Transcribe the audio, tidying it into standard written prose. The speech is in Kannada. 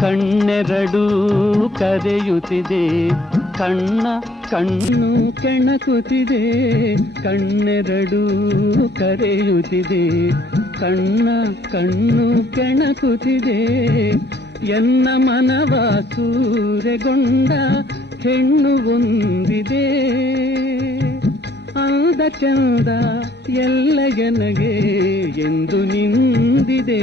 ಕಣ್ಣೆರಡೂ ಕರೆಯುತ್ತಿದೆ, ಕಣ್ಣು ಕೆಣಕುತ್ತಿದೆ, ಕಣ್ಣೆರಡೂ ಕರೆಯುತ್ತಿದೆ, ಕಣ್ಣು ಕೆಣಕುತ್ತಿದೆ. ಎನ್ನ ಮನವ ಸೂರೆಗೊಂಡ ಹೆಣ್ಣು ಒಂದಿದೆ, ಅಂದ ಚಂದ ಎಲ್ಲ ಎನಗೆ ಎಂದು ನಿಂದಿದೆ.